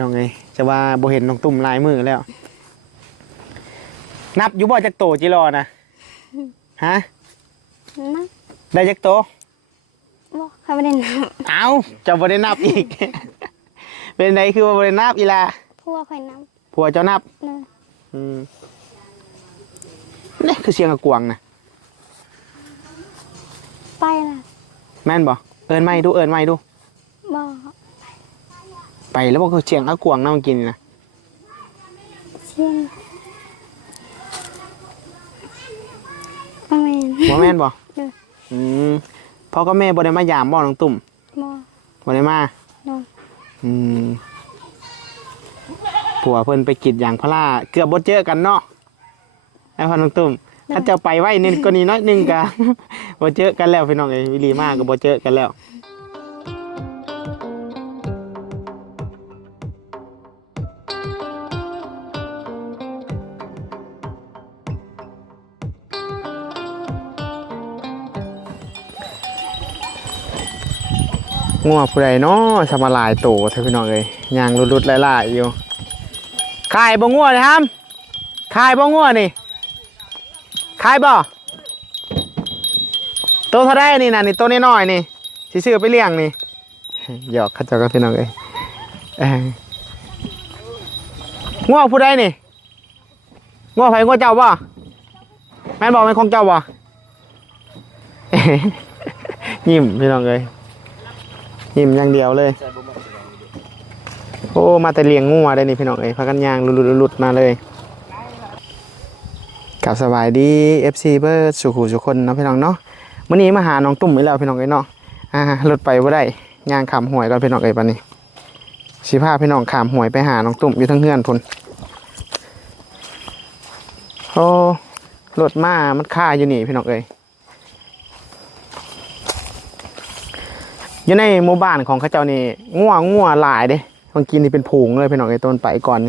น้องเอ้ยจะว่าบ่เห็นน้องตุ่มลายมือแล้วนับอยู่บ่จักโตจิรอนะฮะนับได้จักโตบ่เขาไม่ได้นับเอ้าเจ้าบ่ได้นับอีก เป็นไดคือว่าบ่ได้นับอีล่ะผัวคอยนับผัวเจ้านับนี่คือเสียงกวางนะไปล่ะแม่นบ่เอิ้นไม่ดูเอิ้นไม่ดูบ่ไปแล้วบ่คือเสียงกวางนำกินนะเสียงบ่แม่นบ่พ่อกับแม่บ่ได้มายามบ่น้องตุ่มบ่ได้มาผัวเพิ่นไปกินอย่างพลาเกือบบ่เจอกันเนาะไอ้พ่อน้องตุ่มถ้าจะไปไว้นี่ก็นี่น้อยนึงกะบ่เจอกันแล้วพี่น้องเอ้ยวิลีมากก็บ่เจอกันแล้วงัวผู้ใดเนาะสมาลายโตเถอะพี่น้องเอ้ยย่างรุดๆหลายๆอยู่ขายบ่งัวเลยครับขายบ่งัวนี่ขายบ่ตัวเท่าได้นี่นะนี่ตัวน้อยๆนี่สิซื้อไปเลี้ยงนี่หยอกข้าเจ้าก็พี่น้องเอ้ยงัวผู้ใดนี่งัวไผงัวเจ้าบ่แม่นบ่แม่นของเจ้าบ่ยิ้มพี่น้องเอ้ยยิ้มอย่างเดียวเลยโอ้มาแต่เลี้ยงงัวได้นี่พี่น้องเอ้ยพากันย่างลุดมาเลยกับสบายดี FC เบอร์สุขุสุคนนะพี่น้องเนาะมื้อนี้มาหาน้องตุ่มอีกแล้วพี่น้องเอ้ยเนาะรถไปบ่ได้ย่างขามหวยก่อนพี่น้องเอ้ยปานนี้สิพาพี่น้องขามหวยไปหาน้องตุ่มอยู่ทั้งเฮือนพุ่นโอ้รถมามันค่าอยู่นี่พี่น้องเอ้ยอยู่ในหมู่บ้านของเขาเจ้านี่งัวหลายเด้บางกินนี่เป็นผงเลยพี่น้องไอ้ต้นไปก่อน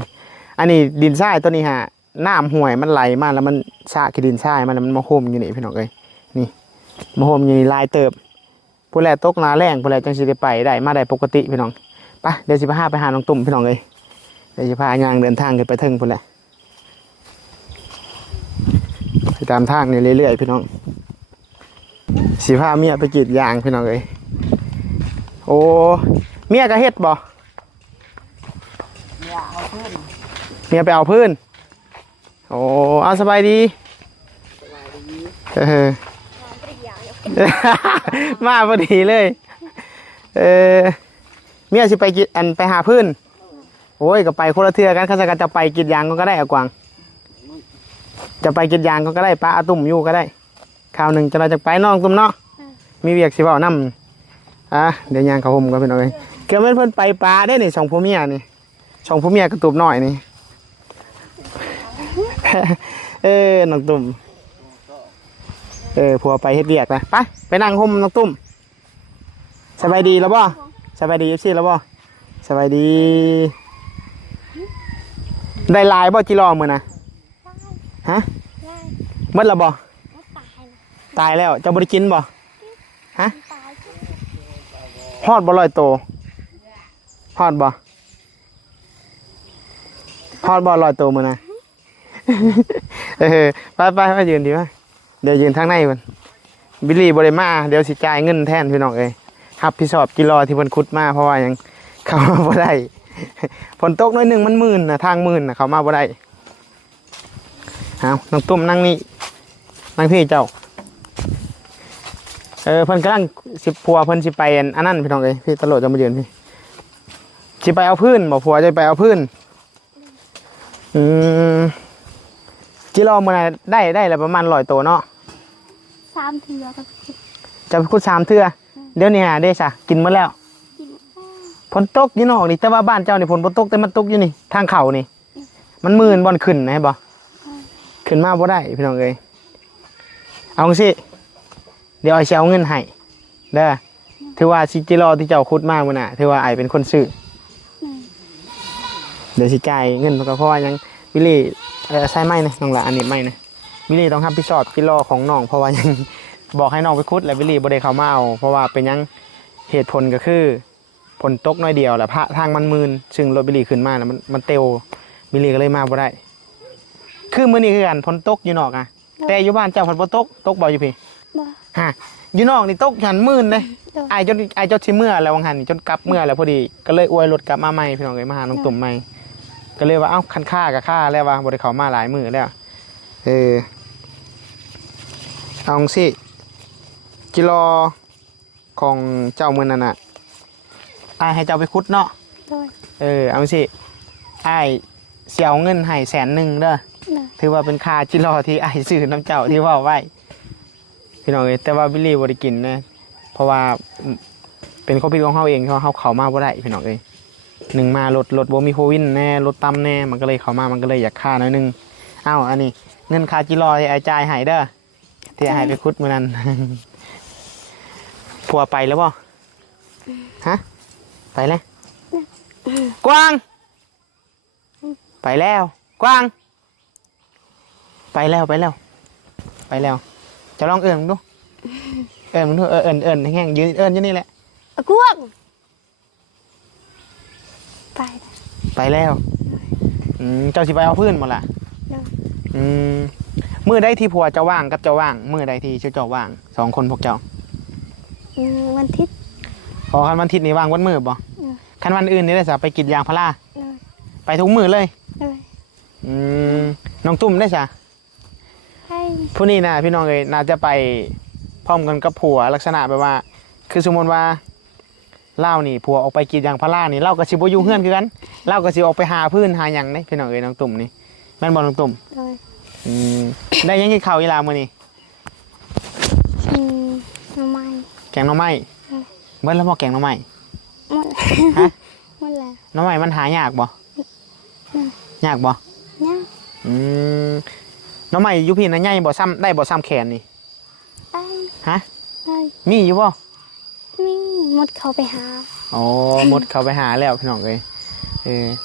อันนี้ดินทรายตัวนี้ฮะน้ำห่วยมันไหลมาแล้วมันสะขี้ดินทรายมันมาโฮมอยู่นี่พี่น้องเอ้ยนี่มาโฮมอยู่นี่ลายเติบผู้แลตกนาแรงผู้แลจังสิได้ไปได้มาได้ปกติพี่น้องไปเดี๋ยวสิพาไปหาน้องตุ่มพี่น้องเอ้ยเดี๋ยวสิพาย่างเดินทางกันไปถึงพุ่นแหละไปตามทางนี่เรื่อยๆพี่น้องสิพาเมียไปกรีดยางพี่น้องเอ้ยโอ้เมียก็เฮ็ดบ่เมียไปเอาพื้นโอ้เอาสบายดีมาพอดีเลยเมียสิไปกินไปหาพื้นโอ้ยก็ไปคนละเทื่อกันข้าราชการจะไปกินยางก็ได้อะกวางจะไปกินยางก็ได้ป้าอาตุ่มอยู่ก็ได้คราวหนึ่งจะไปน้องตุ่มเนาะมีเวียกสิเว้านำเดี๋ยวยางเขาห่มกันเป็นอะไรเกี่ยวกับเพื่อนไปปลาได้นี่สองผัวเมียนี่สองผัวเมียกระตุบหน่อยนี่น้องตุ่มผัวไปเฮ็ดเวียกไปนั่งห่มน้องตุ่มสบายดีแล้วบ่สบายดีสิแล้วบ่สบายดีได้ลายบ่จิรอมือนะฮะมัดแล้วบ่ตายแล้วจะบริกินบ่ฮะฮอดบ่ลอยโตฮอดบ่ลอยโตมือนะไปยืนดีป่ะเดี๋ยวยืนทางในมันบิลลี่บริมาเดี๋ยวสิจ่ายเงินแทนพี่น้องเอ้ยครับพี่สอบกิโลที่มันคุดมาเพราะว่ายังเข้ามาบ่ได้ฝนตกน้อยหนึ่งมันมื่นนะทางมื่นนะเขามาบ่ได้เอาน้องตุ้มนั่งนี่นั่งพี่เจ้าเพิ่นกำลังสิพัวเพิ่นสิไปอันนั้นพี่น้องเอ้ยพี่ตลอดจะมายืนพี่สิไปเอาพื้นบอกพัวจะไปเอาพื้นจิรอมันได้แล้วประมาณ100 ตัวเนาะ3 เทื่อจะพูด3 เทื่อเดี๋ยวนี้เด้ซะกินหมดแล้วฝนตกอยู่นอกนี่แต่ว่าบ้านเจ้านี่ฝนบ่ตกแต่มันตกอยู่นี่ทางเขานี่มันมื่นบ่อนขึ้นนะบ่ขึ้นมาบ่ได้พี่น้องเอ้ยเอาสิเดี๋ยวไอ้เช้าเงินให้เด้อถือว่าสิจิรอที่เจ้าคุดมากมื้อน่ะถือว่าไอ้เป็นคนซื้อเดี๋ยวสิจ่ายเงินเพราะว่ายังวิลลี่ใช้ไม้นะน้องละอันนี้ไม้นะวิลลี่ต้องทำพิซซ่าจิรอของน้องเพราะว่ายังบอกให้น้องไปคุดแล้ววิลลี่บ่ได้เข้ามาเอาเพราะว่าเป็นยังเหตุผลก็คือ ฝนตกน้อยเดียวแหละพระทางมันมืนซึ่งรถบิลลี่ขึ้นมาแล้วมันเตวบิลลี่ก็เลยมาบ่ได้คือมื้อนี้คือกันฝนตกอยู่นอกอ่ะแต่อยู่บ้านเจ้าฝนบ่ตกบ่อยู่พี่ บ่ ฮะอยู่นอกนี่ตกหันมื่นเลย โดย ไอ้เจ้าชิเมื่อแล้ววังหันนี่จนกลับเมื่อแล้วพอดีก็เลยอวยรถกลับมาใหม่พี่น้องเลยมาหาน้องตุ่มใหม่ก็เลยว่าเอ้าคันค่ากับค่าแล้วว่าบริเขามาหลายมือแล้วเอาสิกิโลของเจ้ามือนั่นน่ะให้เจ้าไปคุดเนาะ โดย เอาสิไอ้เสียเงินให้100,000เด้อ โดย ถือว่าเป็นค่ากิโลที่ไอ้ซื้อน้ำเจ้าที่ว่าไว้พี่น้องเลยแต่ว่าบิลลี่บริกินนะเพราะว่าเป็นข้อพิดของเขาเองเขามาบ่ได้พี่น้องเลยหนึ่งมารถบ่มีโควินแน่รถต่ำแน่มันก็เลยเขามามันก็เลยอยากค่าหน่อยนึงอ้าวอันนี้เงินค่ากิโลที่ไอ้จ่ายให้เด้อที่ไอ้ไปคุดมื้อนั้น ผัวไปแล้วบ่ฮะไปแล้วกวางไปแล้วกวางไปแล้วจะลองเอิ่นมึงดูเอิ่นแห้งยืนเอิ่นอยู่นี่แหละ อะกวงไป ไปแล้วเจ้าสิไปเอาพื้นหมดล่ะ โดย มือได้ที่ผัวเจ้าว่างกับเจ้าว่างมือได้ที่เจ้าว่าง2 คนพวกเจ้า วันอาทิตย์ ขอคันวันอาทิตย์นี้ว่างวันมือบ่คันวันอื่นนี่ได้จะไปกินยางพารา โดย ไปทุกมือเลย โดย น้องตุ้มได้จ้ะ ให้ ผู้นี้นะพี่น้องเลยน่าจะไปพร้อมกันกับผัวลักษณะแบบว่า คือสมมติว่าเล่านี่ผัวออกไปกินยางพารานี่เล่ากับชิบอยู่เฮือนคือกันเล่ากับชิออกไปหาพื้นหาหยังได้พี่น้องเลยน้องตุ่มนี่แม่นบอลน้องตุ่ม โดย ได้ยังกินข้าวอีลามื้อนี้ ชิมหน่อไม้ แกงหน่อไม้เบิ้ลแล้วบอกแกงหน่อไม้ หมด ฮะ หมดแล้ว หน่อไม้มันหายากบ่ยากบ่ เนี่ย หน่อไม้อยู่พี่นะใหญ่บ่ซ้ำได้บ่ซ้ำแขนนี่ ได้ ฮะ ได้ มีอยู่บ่ มีหมดเขาไปหา อ๋อหมดเขาไปหาแล้วพี่น้องเลย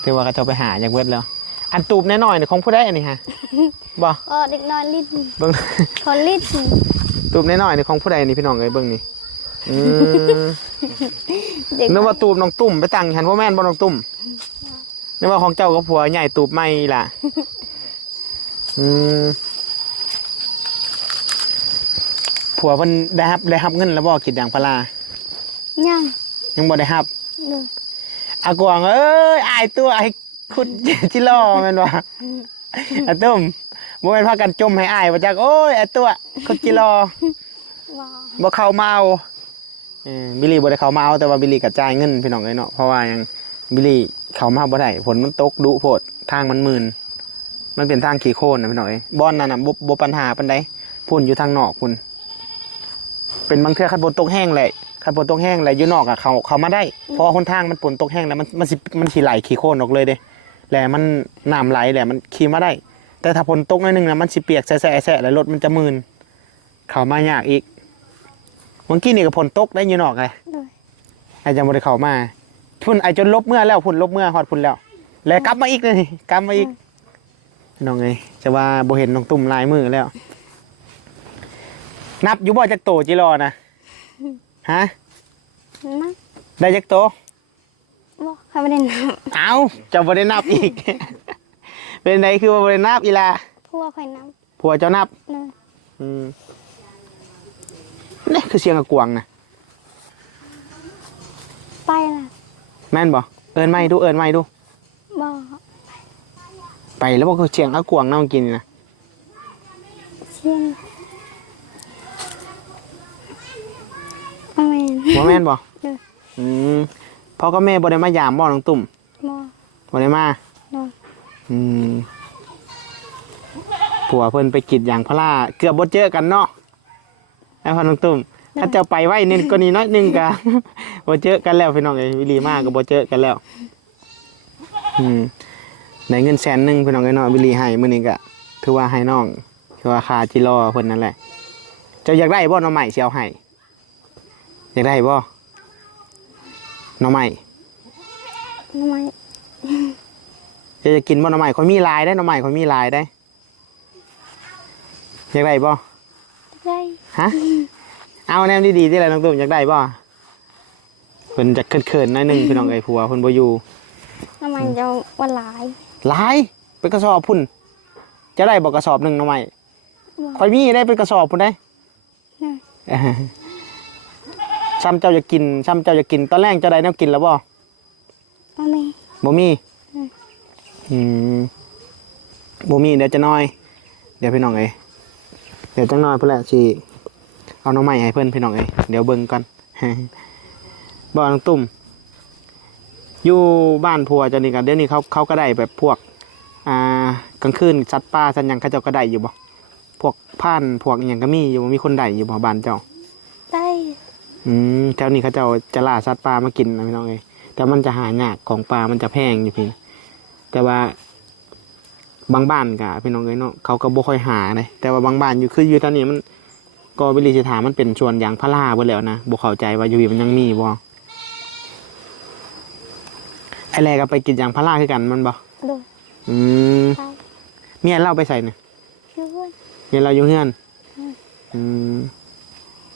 คือว่าเขาจะไปหาอยากเบิดแล้ว อันตูบน้อยๆนี่ของผู้ใดอันนี้ฮะบ่ เด็กน้อยลิ้น เบิ่ง เขาลิ้น ตูบน้อยๆนี่ของผู้ใดนี่พี่น้องเลยเบิ่งนี่เด็ก นึกว่าตูบน้องตุ่มไปตั้งหันพ่อแม่นบ่น้องตุ่มนึกว่าของเจ้ากับผัวใหญ่ตูบไม่ล่ะผัวเพิ่นได้รับเงินแล้วบ่กินยางพารา ยัง บ่ได้รับ เลย อากวางเอ้ยอายตัวไอ้คุดจิรอแม่นบ่อาตุ้มบ่แม่นพากันจมให้อายว่าจักโอ้ยไอ้ตัวคุดจิรอ ว้า บ่เข้ามาเอาบิลลี่บ่ได้เข้ามาเอาแต่ว่าบิลลี่กระจายเงินพี่น้องเอ้ยเนาะเพราะว่ายังบิลลี่เข้ามาบ่ได้ฝนมันตกดุโพดทางมันมืนมันเป็นทางขี้โคลนนะพี่น้องเอ้ยบ่อนนั่นน่ะบ่ปัญหาปานใดพุ่นอยู่ทางนอกพุ่นเป็นบางเทื่อคันฝนตกแห้งเลยคันฝนตกแห้งเลยอยู่นอกอ่ะเขามาได้เพราะว่าหนทางมันฝนตกแห้งแล้วมันสิไหลขี้โคลนออกเลยเด้แล้วมันน้ำไหลแล้วมันขี่มาได้ แต่ถ้าฝนตกหน่อยนึงนะมันสิเปียกแฉะแล้วรถมันจะมืนเข้ามายากอีกเมื่อกี้นี่ก็ฝนตกได้อยู่นอกเลย เลย ไอ้จังบ่ได้เข้ามาพุ่นไอ้จนลบเมื่อแล้วพุ่นลบเมื่อฮอดพุ่นแล้วแล้วกลับมาอีกเลยกลับมาอีกน้องเอ้ยจะว่าบ่เห็นน้องตุ่มลายมือแล้ว นับอยู่บ่จักโตจิรอนะฮะ นับ ได้จักโต บอกเขาไม่ได้นับ เอ้าเจ้าบ่ได้นับอีก เป็นไดคือว่าบ่ได้นับอีล่ะ พวกคอยนับ ผัวเจ้านับ เลย นี่คือเสียงกระกวางนะ ไปละ แม่นบ่เอิ้นไม่ดูเอิ้นไม่ดู บอก ไปแล้วบ่คือเสียงกระกวางนำกินนะ เชียนประมาณ บ่แม่นบ่ เลย พ่อกับแม่บ่ได้มายามบ่น้องตุ่ม บอก บ่ได้มา เลย ผัวเพิ่นไปกินอย่างพลาเกือบบ่เจอกันเนาะไอ้พ่อน้องตุ่มถ้าเจ้าไปไว้นี่ก็นี่น้อยหนึงก็ บ่เจอกันแล้วพี่น้องเอ้ยวิลีมากก็บ่เจอกันแล้วได้เงิน100,000พี่น้องเอ้ยเนาะวิลีให้มื้อนี้ก็ถือว่าให้น้องถือว่าค่าจิรอเพิ่นนั่นแหละเจ้าอยากได้บ่หน่อไม้สิเอาให้อยากได้บ่หน่อไม้ ทำไม จะกินบ่หน่อไม้ข่อยมีลายได้หน่อไม้ข่อยมีลายได้อยากได้บ่ ได้ ฮะเอาแนมดีๆที่ไรน้องตุ่มอยากได้บ่ พิ่นจะเขินๆหน่อยหนึงพี่น้องเอ้ยผัวเพิ่นบ่อยู่ น้ำมันจะว่าหลาย หลายเป็นกระสอบพุ่นจะได้บ่กระสอบหนึงหน่อไม้ข่อยมีได้เป็นกระสอบพุ่นได้ นะ ซ้ำเจ้าจะกินซ้ำเจ้าจะกินตอนแรกเจ้าได้แนวกินแล้วบ่ ว่าไม่ บ่มีอืมบ่มีเดี๋ยวจะน้อย เดี๋ยวพี่น้องเอ้ยเดี๋ยวจังน้อยเพิ่นแหละสิเอาหน่อไม้ให้เพิ่นพี่น้องเอ้ยเดี๋ยวเบิ่งก่อน บ่น้องตุ่มอยู่บ้านผัวเจ้านี่กันเดี๋ยวนี้เขาก็ได้แบบพวกกลางคืนสัตว์ป่าสัตว์หยังเขาเจ้าก็ได้อยู่บ่พวกผ่านพวกหยังก็มีอยู่บ่มีคนได้อยู่บ่บ้านเจ้า ได้ แถวนี้เขาเจ้าจะล่าสัตว์ป่ามากินนะพี่น้องเอ้ยแต่มันจะหายากของป่ามันจะแพงอยู่พี่แต่ว่าบางบ้านกะพี่น้องเอ้ยเนาะเขาก็บ่ค่อยหาเลยแต่ว่าบางบ้านอยู่คืออยู่ตอนนี้มันก็วิริสิถามมันเป็นชวนยางพาราเบิดแล้วนะบ่เข้าใจว่าอยู่มันยังมีบ่ไอ้แรกก็ไปกินยางพาราคือกันมันบ่ โดย ม ไป เมียเราไปใส่เนี่ย ช่วย เมียเราอยู่เฮือน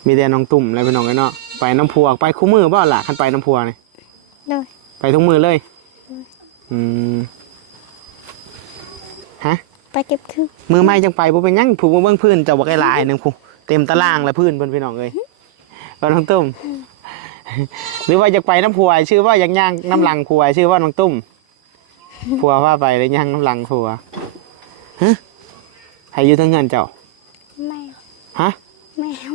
มีแต่น้องตุ่มอะไรพี่น้องเอ้ยเนาะไปน้ำพัวไปคู่มือบ่ล่ะคันไปน้ำพัวนี่ โดย ไปทุกมือเลยฮะ ไปเก็บคือ มือไม้จังไปบ่เป็นหยังผูกบ่เบิ่งพื้นเจ้าบ่ไกลหลายหนึงผู้เต็มตารางแล้วพื้นเพิ่นพี่น้องเอ้ยว่าน้องตุ้ม หรือว่าอยากไปน้ำผัวชื่อว่าอยากย่างน้ำหลังผัวชื่อว่าน้องตุ้มผัวว่าไปเลยย่างน้ำหลังผัวฮะให้อยู่ทั้งเงินเจ้า แมว ฮะ แมว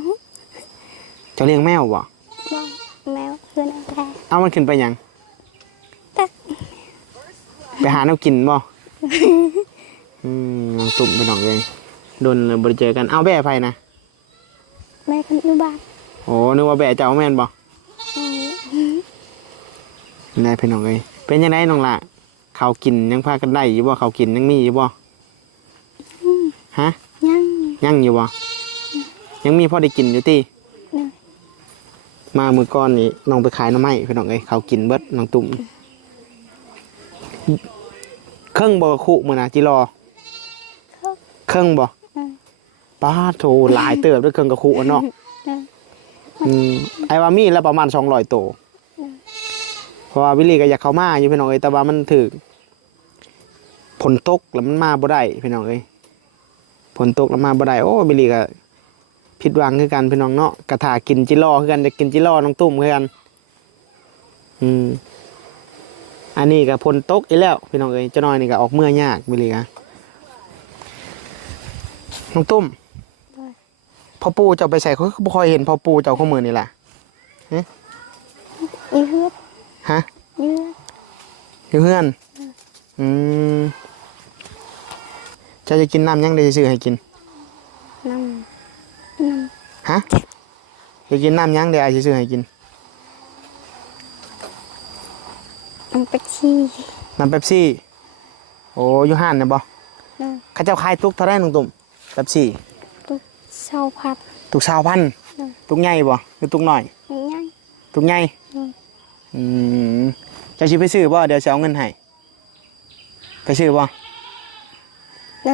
เจ้าเลี้ยงแมวบ่ บอกแมวเพื่อนแท้ เอามันขึ้นไปหยัง ตัก ไปหาน้ำกินบ่น้องตุ้มพี่น้องเอ้ยโดนเลยบ่ได้เจอกันเอาแบ่ไปนะ แม่คนอยู่บ้าน โอ้นึกว่าแบ่เจ้าแม่นบ่ อืม ได้พี่น้องเอ้ยเป็นยังไงน้องล่ะเขาวกินยังพากันได้อยู่บ่เขาวกินยังมีอยู่บ่ฮะ ยัง ยังอยู่บ่ยังมีพอได้กินอยู่ติ โดย มามือก้อนนี่น้องไปขายหน้ำไม้พี่น้องเอ้ยเขาวกินเบิดน้องตุ่มเครื่องบ่คุมื้อน่ะจิรอเครื่องบ่ป้าโถหลายเติบด้วยเครื่องกระคุอะเนาะไอ้ว่ามีแล้วประมาณ200ตัวเพราะว่าวิลลี่ก็อยากเข้ามาอยู่พี่น้องเอ้ยแต่ว่ามันถึกฝนตกแล้วมันมาบ่ได้พี่น้องเอ้ยฝนตกแล้วมาบ่ได้โอ้วิลลี่ก็ผิดหวังคือกันพี่น้องเนาะกระถากินจิรอคือกันจะกินจิรอน้องตุ่มคือกันอันนี้ก็ฝนตกอีกแล้วพี่น้องเอ้ยเจ้าน้อยนี่ก็ออกเมื่อยากวิลลี่ก็น้องตุ่มพ่อปู่เจ้าไปใส่เขาบ่ค่อยเห็นพ่อปู่เจ้าข้อมือนี่ล่ะ อีเฮือด ฮะ เยือด อยู่เพื่อนเจ้าจะกินน้ำยังได้ซื้อให้กิน น้ำ ฮะจะกินน้ำยังได้ไอ้ซื้อให้กิน น้ำเป็ดชี น้ำเป๊ปซี่โอ้อยู่ห้านนะบ่ โดย ข้าเจ้าขายตุกเท่าไรน้องตุ่มเป๊ปซี่ ตุกเสาพัด ตุก20,000ตุกใหญ่บ่หรือตุกน้อย ง่าย ตุกใหญ่เจ้าสิไปซื้อบ่เดี๋ยวจะเอาเงินให้ไปซื้อบ่ โ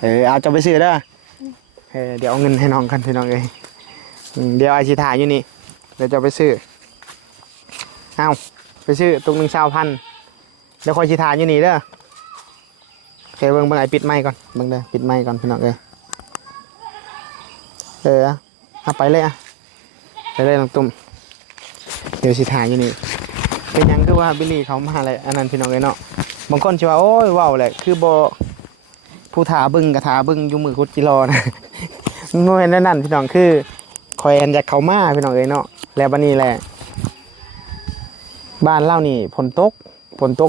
ดย เอาเจ้าไปซื้อเด้อเดี๋ยวเอาเงินให้น้องกันพี่น้องเอ้ยเดี๋ยวไอ้สิถ่ายอยู่นี่เดี๋ยวจะไปซื้อเอาไปซื้อตุก1,000เดี๋ยวคอยสิถ่ายอยู่นี่เด้อโอเคเบิ่งไอ้ปิดไมค์ก่อนเบิ่งเด้อปิดไมค์ก่อนพี่น้องเอ้ยเอาไปเลยไปเลยน้องตุ้มเดี๋ยวสิถ่ายอยู่นี่เป็นหยังคือว่าบิลลี่เขามาอะไรอันนั้นพี่น้องเอ้ยเนาะบางคนสิว่าโอ้ยว้าวแหละคือบ่ผู้ถาบึ้งกับถาบึ้งอยู่มือคุดจิรอนะ มันบ่แม่นนั่นพี่น้องคือคอยอันจากเขามาพี่น้องเอ้ยเนาะแล้วบัดนี้แหละบ้านเล่านี่ฝนตก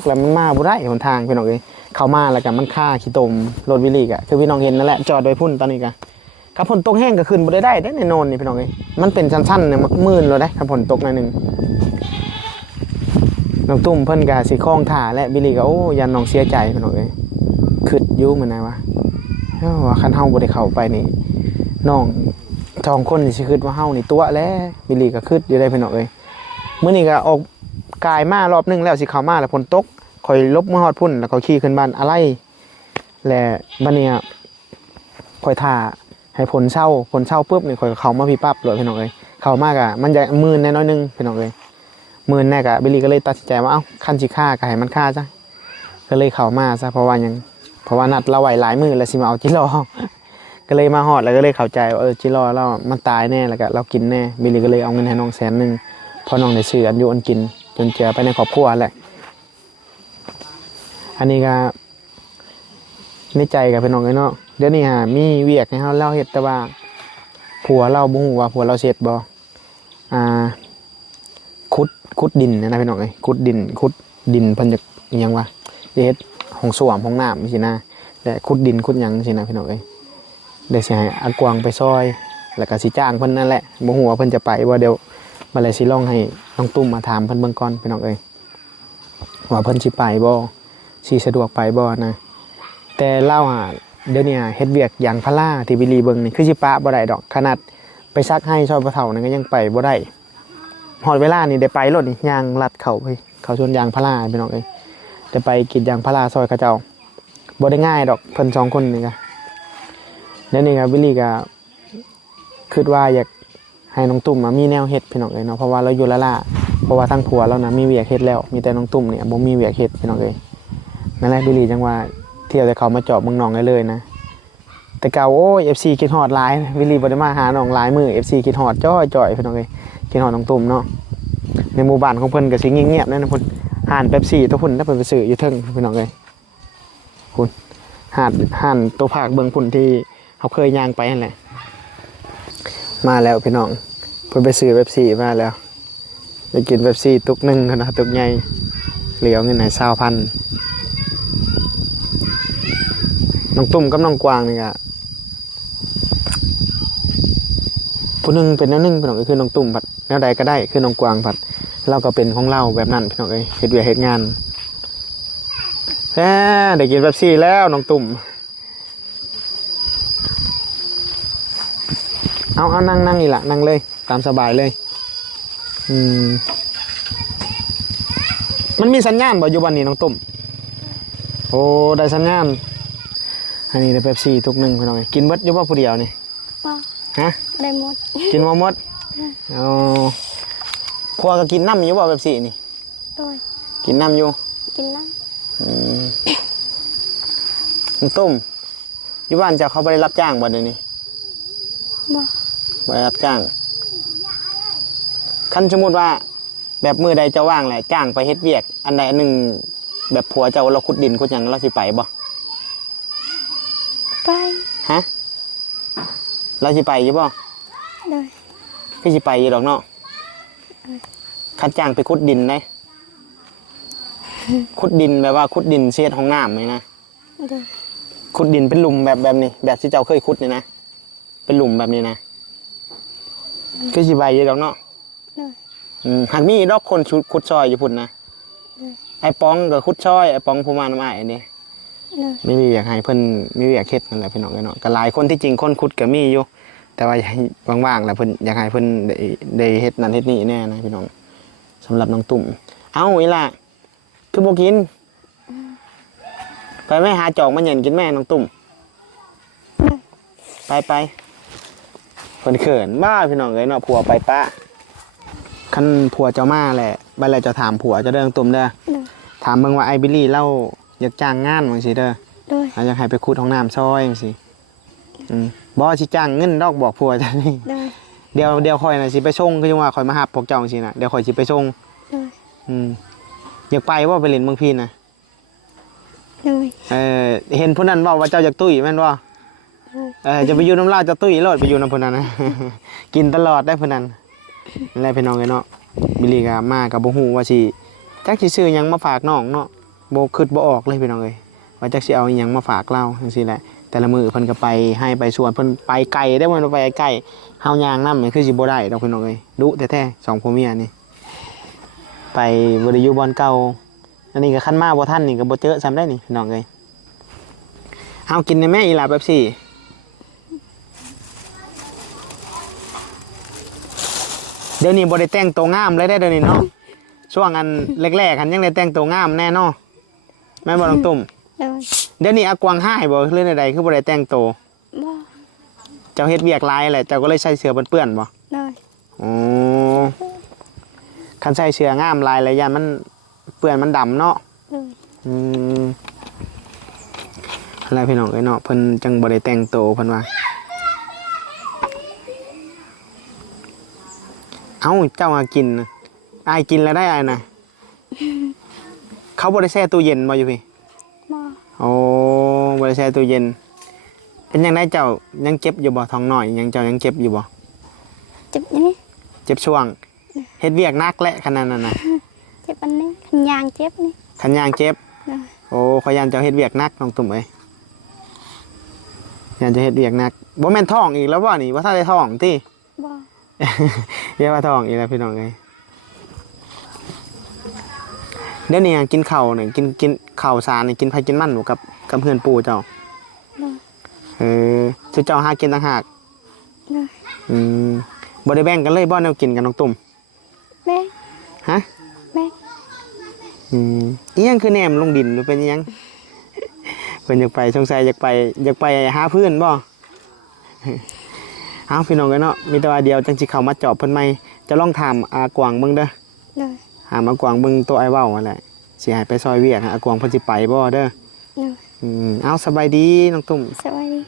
แล้วมันมาบ่ได้หนทางพี่น้องเอ้ยเข้ามาแล้วก็มันค่าขี้ตมรถวิลลี่ก็คือพี่น้องเห็นนั่นแหละจอดโดยพุ่นตอนนี้ก็ถ้าฝนตกแห้งก็ขึ้นบ่ได้แน่นอนนี่พี่น้องเอ้ยมันเป็นสั้นๆเนี่ยมื่นเลยได้ถ้าฝนตกหน่อยนึงน้องตุ้มเพิ่นก็สิคล้องท่าและบิลลี่ก็โอ้ยันน้องเสียใจพี่น้องเอ้ยคิดอยู่เหมือนไงวะว่าคันเฮาบ่ได้เข้าไปนี่น้อง2คนนี่สิคิดว่าเฮานี่ตัวแล้วบิลลี่ก็คิดอยู่ได้พี่น้องเอ้ยมื้อนี้ก็ออกกายมารอบนึงแล้วสิเข้ามาแล้วฝนตกข่อยลบมาฮอดพุ่นแล้วก็ขี่ขึ้นบ้านอะไรและบัดนี้ข่อยท่าให้ผลเศร้าปุ๊บนี่ข่อยเข้ามาพี่ปั๊บเลยพี่น้องเอ้ยเข้ามากอ่ะมันจะมืนแน่น้อยนึงพี่น้องเอ้ย มื้อแรกอะบิลลี่ก็เลยตัดสินใจว่าเอ้าคันสิฆ่าก็ให้มันฆ่าซะก็เลยเข้ามาซะเพราะว่านัดเราไว้หลายมื้อแล้วสิมาเอาจิรอ ก็เลยมาฮอดแล้วก็เลยเข้าใจว่าจิรอเรามันตายแน่แล้วก็เรากินแน่บิลลี่ก็เลยเอาเงินให้น้อง100,000พอน้องได้ซื้ออันอยู่อันกินจนเจือไปในครอบครัวแหละอันนี้ก็ในใจกับพี่น้องเนาะเดี๋ยวนี้มีเวียกให้เฮาเฮ็ดแต่ว่าผัวเราบ่ฮู้ว่าผัวเราเสร็จบ่ขุดดินนะพี่น้องเอ้ยขุดดินเพิ่นจะอิหยังวะเฮ็ดห้องส้วมห้องน้ำจังซี่นะและขุดดินขุดหยังจังซี่นะพี่น้องเอ้ยได้สิให้อากวางไปซอยแล้วก็สิจ้างเพิ่นนั่นแหละบ่ฮู้ว่าเพิ่นจะไปบ่เดี๋ยวบัดเลยสิลองให้น้องตุ้มมาถามเพิ่นเบิ่งก่อนพี่น้องเอ้ยว่าเพิ่นสิไปบ่สิสะดวกไปบ่นะแต่เล่าเดี๋ยวนี้เฮ็ดเวียกยางพาราที่บิลีเบิ่งนี่คือสิปะบ่ได้ดอกขนาดไปซักให้ซอยบ่เฒ่านั่นก็ยังไปบ่ได้ฮอดเวลานี่ได้ไปรถนี่ย่างลัดเข้าไปเขาชวนยางพาราพี่น้องเอ้ยได้ไปกินยางพาราซอยเขาเจ้าบ่ได้ง่ายดอกเพิ่น2คนนี่ก็เดี๋ยวนี้ก็บิลีก็คิดว่าอยากให้น้องตุ้มมีแนวเฮ็ดพี่น้องเอ้ยเนาะเพราะว่าเราอยู่ละล่าเพราะว่าทั้งผัวเรานะมีเวียกเฮ็ดแล้วมีแต่น้องตุ้มเนี่ยบ่มีเวียกเฮ็ดพี่น้องเอ้ยนั่นแหละบิลีจังว่าเที่ยวแต่เขามาจอบเมืองหนองได้เลยนะแต่เก่าโอ้ย FC คิดฮอดหลายวิลลี่บ่ได้มาหาน้องหลายมื้อ FC คิดฮอดจ้อยๆพี่น้องเอ้ยคิดฮอดน้องตุ้มเนาะในหมู่บ้านของเพิ่นก็สิเงียบๆนั่นนะเพิ่นห่านเป๊ปซี่ตัวเพิ่นถ้าเพิ่นไปซื้ออยู่เทิงพี่น้องเอ้ยคุณห่านตัวภาคเบิ่งพุ่นที่เขาเคยย่างไปนั่นแหละมาแล้วพี่น้องเพิ่นไปซื้อเป๊ปซี่มาแล้วได้กินเป๊ปซี่ตุกนึงนะตุกใหญ่เหลือเงินให้20,000น้องตุ้มกับน้องกวางนี่ก็ผู้หนึงเป็นแนวนึงพี่น้องก็คือน้องตุ้มผัดแนวใดก็ได้คือน้องกวางผัดเราก็เป็นของเราแบบนั้นพี่น้องเอ้ยเฮ็ดเวียกเฮ็ดงานได้กินเป๊ปซี่แล้วน้องตุ้มเอานั่งนี่ล่ะนั่งเลยตามสบายเลยมันมีสัญญาณบ่อยู่บ้านนี้น้องตุ้มโอ้ได้สัญญาณอันนี้ได้เป๊ปซี่ทุกนึงพี่น้องกินหมดอยู่บ่ผู้เดียวนี่บ่ฮะได้หมดกินบ่หมดอ๋อครัวก็กินน้ำอยู่บ่เป๊ปซี่นี่โดยกินน้ำอยู่กินน้น้ำต้มอยู่บ้านจะเขาบ่ได้รับจ้างบ่เดี๋ยวนี้บ่ได้รับจ้างคันสมมุติว่าแบบมื้อใดจะว่างแหละจ้างไปเฮ็ดเวียกอันใดอันหนึ่งแบบผัวเจ้าเราขุดดินขุดหยังเราสิไปบ่ไปฮะเราสิไปอยู่บ่ได้พี่สิไปอยู่ดอกเนาะคัดจ้างไปขุดดินได้ขุดดินแบบว่าขุดดินเสียดห้องน้ำเลยนะขุดดินเป็นหลุมแบบนี้แบบที่เจ้าเคยขุดนี่นะเป็นหลุมแบบนี้นะพี่สิไปอยู่ดอกเนาะหากมีดอกคนขุดซอยอยู่พุ่นนะไอ้ป้องกับขุดซอยไอ้ป้องผู้มาน้ำอ้ายนี่ไม่มีอยากให้เพิ่นมีอยากเฮ็ดนั่นแหละพี่น้องเนาะก็หลายคนที่จริงคนขุดก็มีอยู่แต่ว่าว่างๆแล้วเพิ่นอยากให้เพิ่นได้เฮ็ดนั่นเฮ็ดนี่แน่นะพี่น้องสำหรับน้องตุ่มเอ้าอีล่ะคือบ่กินไปแม่หาจอกมาเหยินกินแม่น้องตุ่มไปเพิ่นเขินบ้าพี่น้องเอ้ยเนาะผัวไปป้าคันผัวเจ้ามาแหละบัดแล้วจะถามผัวจะเด้อน้องตุ่มเด้อถามเบิ่งว่าไอ้บิลลี่เล่าอยากจ้างงานจังซี่เด้ออยากให้ไปขุดห้องน้ำซอยจังซี่บ่สิจ้างเงินดอกบอกผัวจ้ะนี่เดี๋ยวค่อยน่ะสิไปส่งคือจังว่าค่อยมารับพวกเจ้าจังซี่น่ะเดี๋ยวค่อยสิไปส่งอยากไปบ่ไปเล่นเมืองพีนน่ะเห็นผู้นั้นเว้าว่าเจ้าอยากตุ้ยแม่นบ่จะไปอยู่น้ำลาวจะตุ้ยโลดไปอยู่นำผู้นั้นนะกินตลอดได้ผู้นั้นนั่นแหละพี่น้องเอ้ยเนาะบิลลี่ก็มาก็บ่ฮู้ว่าสิจักสิซื้อหยังมาฝากน้องเนาะบ่คิดบ่ออกเลยพี่น้องเอ้ยว่าจักสิเอาอีหยังมาฝากเราจังซี่แหละแต่ละมื้อเพิ่นก็ไปให้ไปสวนเพิ่นไปไกลได้บ่ไปไกลเฮาย่างนำนี่คือสิบ่ได้ดอกพี่น้องเอ้ยดุแท้ๆ2ผัวเมียนี่ไปบ่ได้อยู่บ่อนเก่าอันนี้ก็คันมาบ่ทันนี่ก็บ่เจอซ้ำได้นี่พี่น้องเอ้ยเอากินได้แม่อีหลาแบบซี่เดี๋ยวนี้บ่ได้แต่งตัวงามเลยได้เดี๋ยวนี้เนาะช่วงอันแรกๆคันยังได้แต่งตัวงามแน่เนาะแม่บ่น้องตุ่มเดี๋ยวนี้อากวางห้ายบ่เรื่องใดๆคือบ่ได้แต่งตัวบ่เจ้าเฮ็ดเวียกหลายแหละเจ้าก็เลยใส่เสื้อเปื้อนๆบ่ได้อ๋อ คันใส่เสื้องามลายหลายอย่างมันเปื้อนมันดำเนาะ เลย อืมอะไรพี่น้องเอ้ยเนาะเพิ่นจังบ่ได้แต่งโตวเพิ่นว่าเอ้าเจ้ามากินน่ะอายกินแล้วได้อายน่ะ เขาบ่ได้แช่ตู้เย็นบ่อยู่พี่ บ่ โอ้บ่ได้แช่ตู้เย็นเป็นยังไงเจ้ายังเจ็บอยู่บ่ท้องน้อยยังเจ้ายังเจ็บอยู่บ่ เจ็บนี่ เจ็บช่วงเฮ็ดเวียกหนักและขนาดนั้นน่ะ เจ็บอันนี้ขันยางเจ็บนี่ คันย่างเจ็บ เลย โอ้ขอยยันเจ้าเฮ็ดเวียกหนักน้องตุ่มเอ้ยยันจะเฮ็ดเวียกหนักบ่แม่นท้องอีกแล้วบ่นี่ว่าถ้าได้ท้องติ บ่ เรียกว่าท้องอีกแล้วพี่น้องเอ้ยเดี๋ยวนี้กินข้าวนี่กินข้าวสารนี่กินไผกินมันบ่กับเพื่อนปู่เจ้า เลย สุเจ้าหากินต่างหาก เลย อืมบ่ได้แบ่งกันเลยบ่แนวกินกันน้องตุ่ม แม่ ฮะ แม่ อีหยังคือแหนมลงดินหรือเป็นอิหยัง เพิ่นอยากไปสงสัยอยากไปหาเพื่อนบ่ เอาพี่น้องกันเนาะมีแต่ว่าเดียวจังสิเข้ามาจอบเพิ่นใหม่จะลองถามอากวางเบิ่งเด้อ เลย ถามอากวางเบิ่งตัวไอ้เว้านั่นแหละสิให้ไปซอยเวียกหาอากวางเพิ่นสิไปบ่เด้อ เลย เอาสบายดีน้องตุ่ม สวัสดี